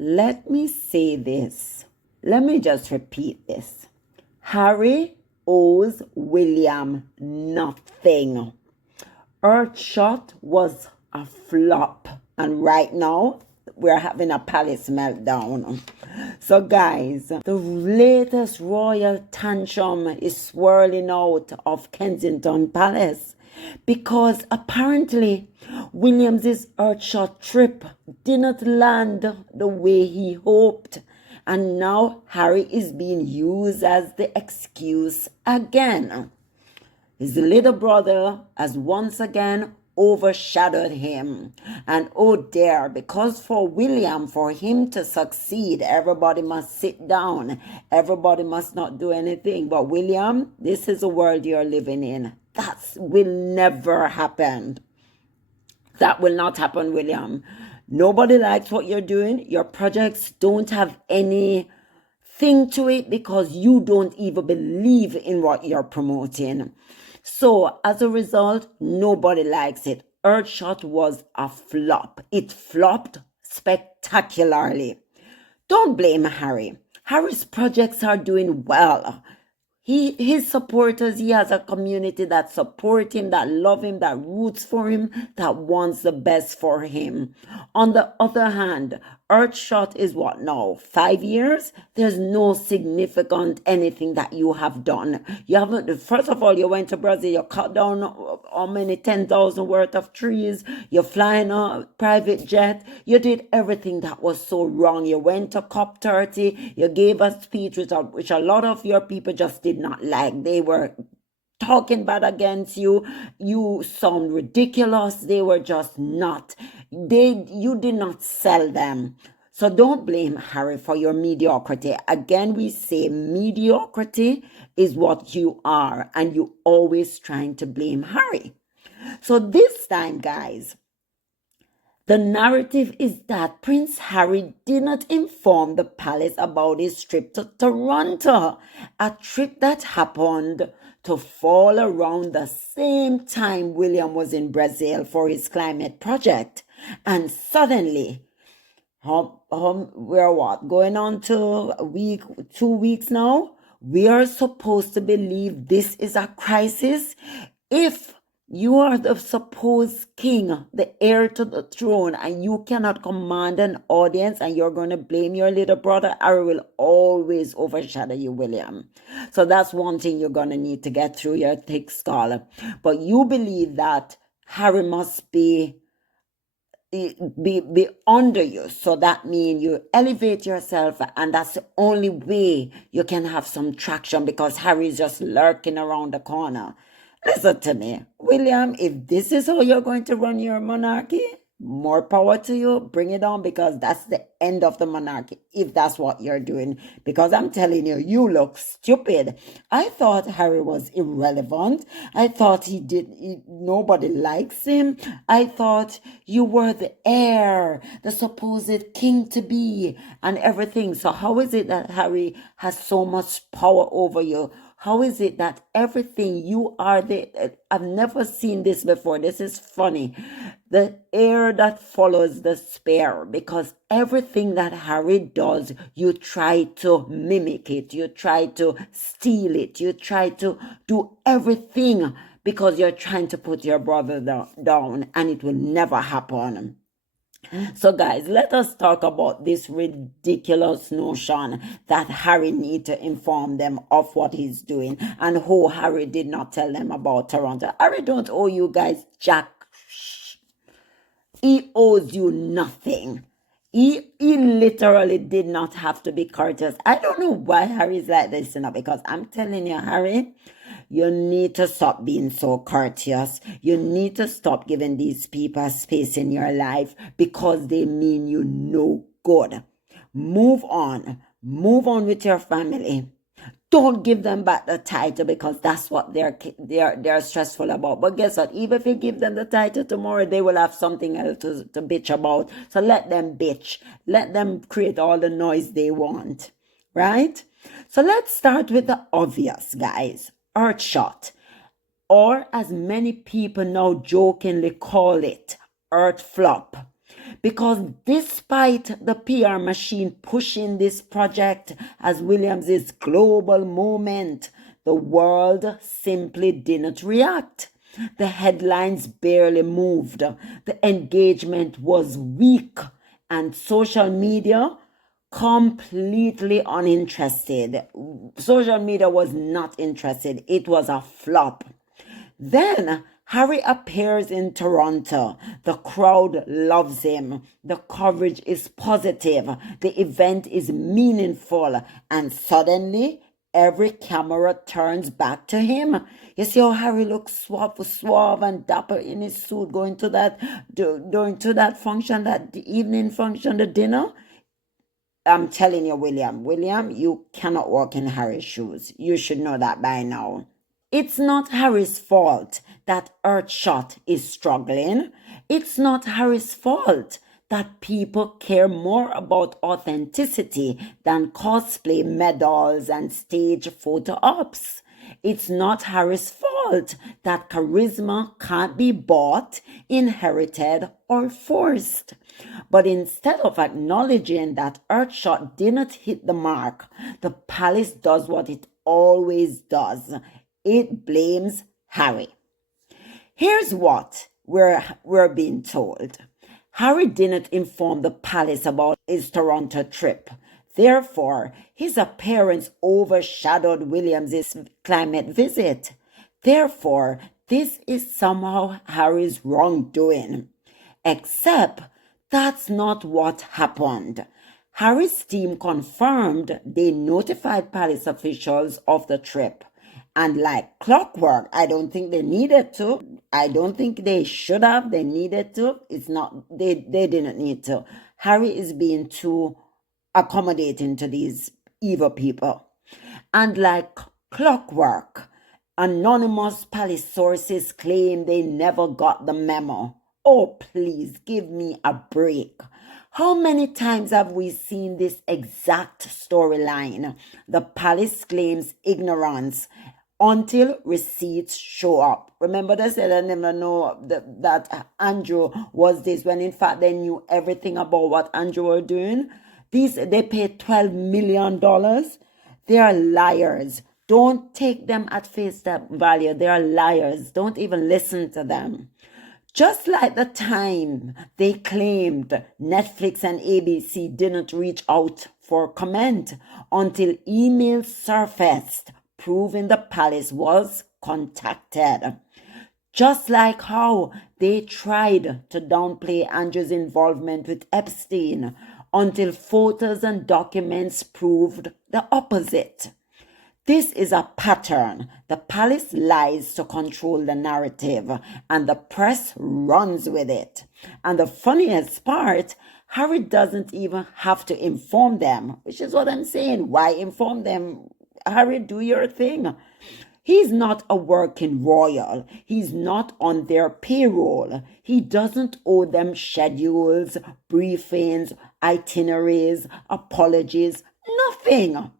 let me say this. Let me just repeat this. Harry owes William nothing. Earthshot was a flop. And right now, we're having a palace meltdown. So guys, the latest royal tantrum is swirling out of Kensington Palace because apparently William's Earthshot trip didn't land the way he hoped. And now Harry is being used as the excuse again. His little brother has once again overshadowed him. And oh dear, because for William, for him to succeed, everybody must sit down. Everybody must not do anything. But William, this is the world you're living in. That will never happen. That will not happen, William. Nobody likes what you're doing. Your projects don't have any thing to it because you don't even believe in what you're promoting. So as a result, nobody likes it. Earthshot was a flop. It flopped spectacularly. Don't blame Harry. Harry's projects are doing well. His supporters, he has a community that support him, that love him, that roots for him, that wants the best for him. On the other hand, Earthshot is what now? 5 years? There's no significant anything that you have done. You haven't, first of all, you went to Brazil, you cut down how many 10,000 worth of trees, you're flying a private jet, you did everything that was so wrong. You went to COP30, you gave a speech which a lot of your people just did not like. They were talking bad against you. You sound ridiculous. They were just not. You did not sell them. So don't blame Harry for your mediocrity. Again, we say mediocrity is what you are, and you always trying to blame Harry. So this time, guys, the narrative is that Prince Harry did not inform the palace about his trip to Toronto, a trip that happened to fall around the same time William was in Brazil for his climate project. And suddenly, we're what? Going on to 2 weeks now? We are supposed to believe this is a crisis? If you are the supposed king, the heir to the throne, and you cannot command an audience and you're going to blame your little brother, Harry will always overshadow you, William. So that's one thing you're going to need to get through your thick skull. But you believe that Harry must be under you. So that means you elevate yourself, and that's the only way you can have some traction because Harry is just lurking around the corner. Listen to me, William, if this is how you're going to run your monarchy, more power to you, bring it on, because that's the end of the monarchy, if that's what you're doing. Because I'm telling you, you look stupid. I thought Harry was irrelevant. I thought nobody likes him. I thought you were the heir, the supposed king to be, and everything. So how is it that Harry has so much power over you? How is it that everything you are I've never seen this before. This is funny. The heir that follows the spare, because everything that Harry does, you try to mimic it. You try to steal it. You try to do everything because you're trying to put your brother down, and it will never happen. So guys, let us talk about this ridiculous notion that Harry need to inform them of what he's doing, and how Harry did not tell them about Toronto. Harry don't owe you guys jack. He owes you nothing. He literally did not have to be courteous. I don't know why Harry's like this, because I'm telling you, Harry, you need to stop being so courteous. You need to stop giving these people space in your life because they mean you no good. Move on. Move on with your family. Don't give them back the title because that's what they're stressful about. But guess what? Even if you give them the title tomorrow, they will have something else to bitch about. So let them bitch. Let them create all the noise they want. Right? So let's start with the obvious, guys. Earthshot. Or as many people now jokingly call it, Earth flop. Because despite the PR machine pushing this project as William's global moment, the world simply didn't react. The headlines barely moved. The engagement was weak, and social media completely uninterested. Social media was not interested. It was a flop. Then Harry appears in Toronto. The crowd loves him. The coverage is positive. The event is meaningful. And suddenly, every camera turns back to him. You see how Harry looks suave and dapper in his suit going to that function, that evening function, the dinner. I'm telling you, William, you cannot walk in Harry's shoes. You should know that by now. It's not Harry's fault that Earthshot is struggling. It's not Harry's fault that people care more about authenticity than cosplay medals and stage photo ops. It's not Harry's fault that charisma can't be bought, inherited, or forced. But instead of acknowledging that Earthshot didn't hit the mark, the palace does what it always does. It blames Harry. Here's what we're being told. Harry didn't inform the palace about his Toronto trip. Therefore, his appearance overshadowed William's climate visit. Therefore, this is somehow Harry's wrongdoing. Except that's not what happened. Harry's team confirmed they notified palace officials of the trip. And like clockwork, I don't think they needed to. I don't think they should have. They needed to. It's not, they didn't need to. Harry is being too accommodating to these evil people. And like clockwork, anonymous palace sources claim they never got the memo. Oh, please give me a break. How many times have we seen this exact storyline? The palace claims ignorance until receipts show up. Remember they said I never know that Andrew was this, when in fact they knew everything about what Andrew were doing. They paid $12 million. They are liars. Don't take them at face value. They are liars. Don't even listen to them. Just like the time they claimed Netflix and ABC didn't reach out for comment until emails surfaced proving the palace was contacted. Just like how they tried to downplay Andrew's involvement with Epstein until photos and documents proved the opposite. This is a pattern. The palace lies to control the narrative, and the press runs with it. And the funniest part, Harry doesn't even have to inform them, which is what I'm saying. Why inform them? Harry, do your thing. He's not a working royal. He's not on their payroll. He doesn't owe them schedules, briefings, itineraries, apologies, nothing.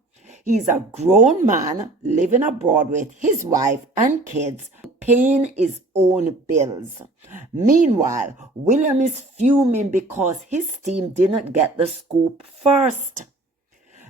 He's a grown man living abroad with his wife and kids, paying his own bills. Meanwhile, William is fuming because his team didn't get the scoop first.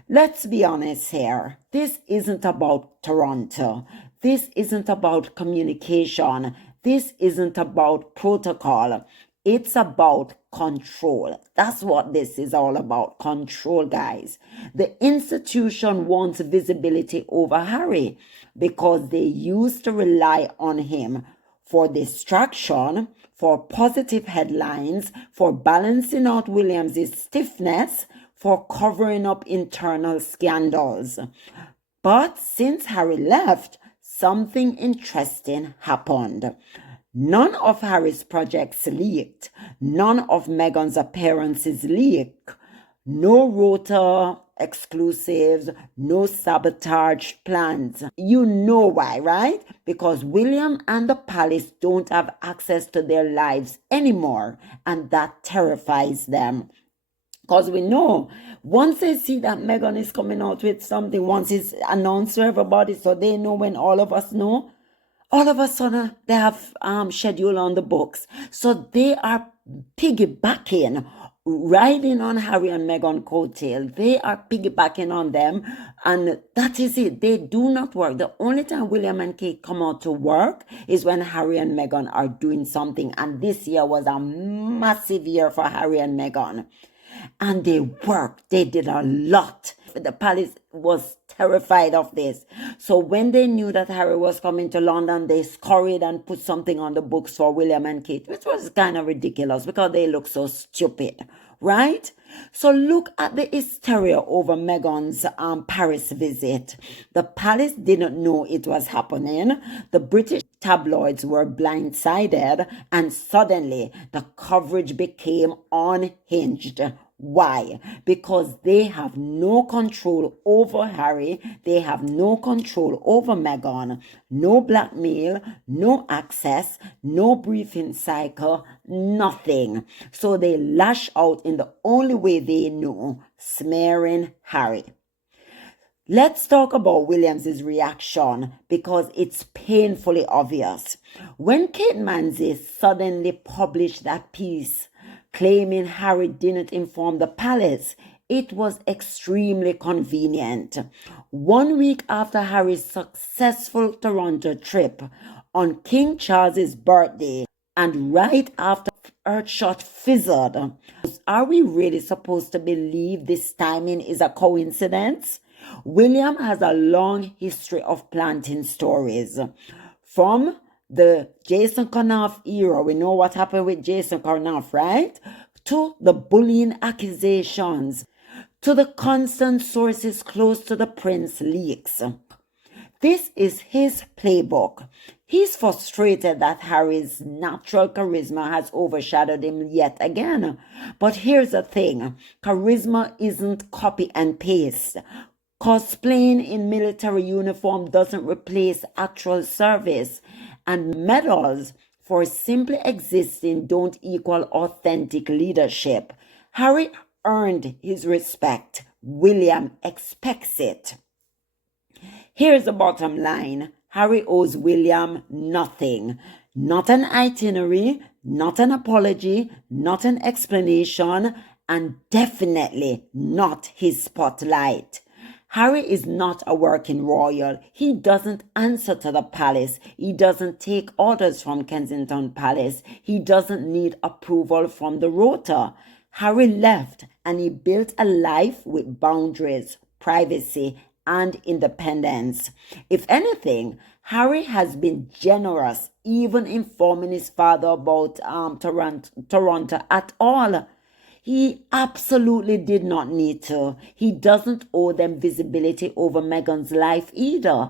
Let's be honest here. This isn't about Toronto. This isn't about communication. This isn't about protocol. It's about control. That's what this is all about. Control, guys. The institution wants visibility over Harry because they used to rely on him for distraction, for positive headlines, for balancing out William's stiffness, for covering up internal scandals. But since Harry left, something interesting happened. None of Harry's projects leaked. None of Meghan's appearances leaked. No rota exclusives, no sabotage plans. You know why, right? Because William and the palace don't have access to their lives anymore, and that terrifies them. Because we know, once they see that Meghan is coming out with something, once it's announced to everybody, so they know when all of us know, all of a sudden they have schedule on the books. So they are piggybacking riding on Harry and Meghan coattail. They are piggybacking on them, and that is it. They do not work. The only time William and Kate come out to work is when Harry and Meghan are doing something, and this year was a massive year for Harry and Meghan. And they worked. They did a lot. The palace was terrified of this. So when they knew that Harry was coming to London, they scurried and put something on the books for William and Kate, which was kind of ridiculous because they look so stupid, right? So look at the hysteria over Meghan's Paris visit. The palace didn't know it was happening. The British tabloids were blindsided, and suddenly the coverage became unhinged. Why? Because they have no control over Harry. They have no control over Meghan. No blackmail, no access, no briefing cycle, nothing. So they lash out in the only way they know, smearing Harry. Let's talk about William's reaction because it's painfully obvious. When Kate Manzi suddenly published that piece claiming Harry didn't inform the palace, it was extremely convenient. 1 week after Harry's successful Toronto trip, on King Charles's birthday, and right after Earthshot fizzled, are we really supposed to believe this timing is a coincidence? William has a long history of planting stories. From the Jason Cornoff era, we know what happened with Jason Cornoff, right? To the bullying accusations, to the constant sources close to the prince leaks. This is his playbook. He's frustrated that Harry's natural charisma has overshadowed him yet again. But here's the thing, charisma isn't copy and paste. Cosplaying in military uniform doesn't replace actual service, and medals for simply existing don't equal authentic leadership. Harry earned his respect. William expects it. Here's the bottom line. Harry owes William nothing. Not an itinerary, not an apology, not an explanation, and definitely not his spotlight. Harry is not a working royal. He doesn't answer to the palace. He doesn't take orders from Kensington Palace. He doesn't need approval from the Rota. Harry left and he built a life with boundaries, privacy, and independence. If anything, Harry has been generous, even informing his father about Toronto at all. He absolutely did not need to. He doesn't owe them visibility over Meghan's life either.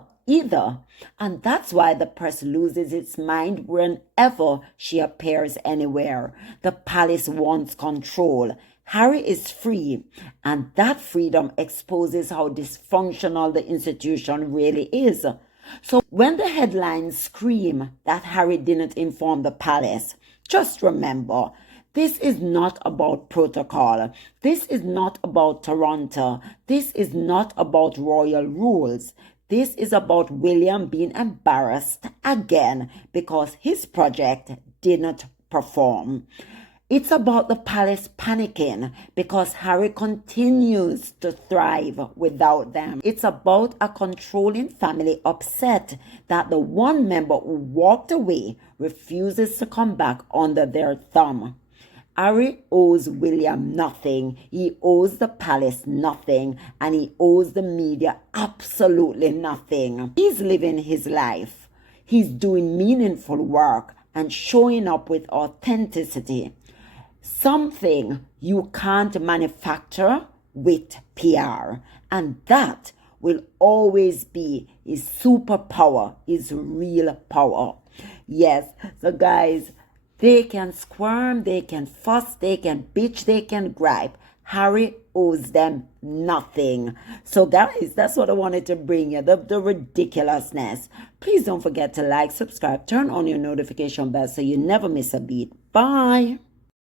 And that's why the press loses its mind whenever she appears anywhere. The palace wants control. Harry is free, and that freedom exposes how dysfunctional the institution really is. So when the headlines scream that Harry didn't inform the palace, just remember, this is not about protocol. This is not about Toronto. This is not about royal rules. This is about William being embarrassed again because his project didn't perform. It's about the palace panicking because Harry continues to thrive without them. It's about a controlling family upset that the one member who walked away refuses to come back under their thumb. Harry owes William nothing, he owes the palace nothing, and he owes the media absolutely nothing. He's living his life. He's doing meaningful work and showing up with authenticity. Something you can't manufacture with PR. And that will always be his superpower, his real power. Yes, so guys, they can squirm, they can fuss, they can bitch, they can gripe. Harry owes them nothing. So guys, that's what I wanted to bring you, the ridiculousness. Please don't forget to like, subscribe, turn on your notification bell so you never miss a beat. Bye.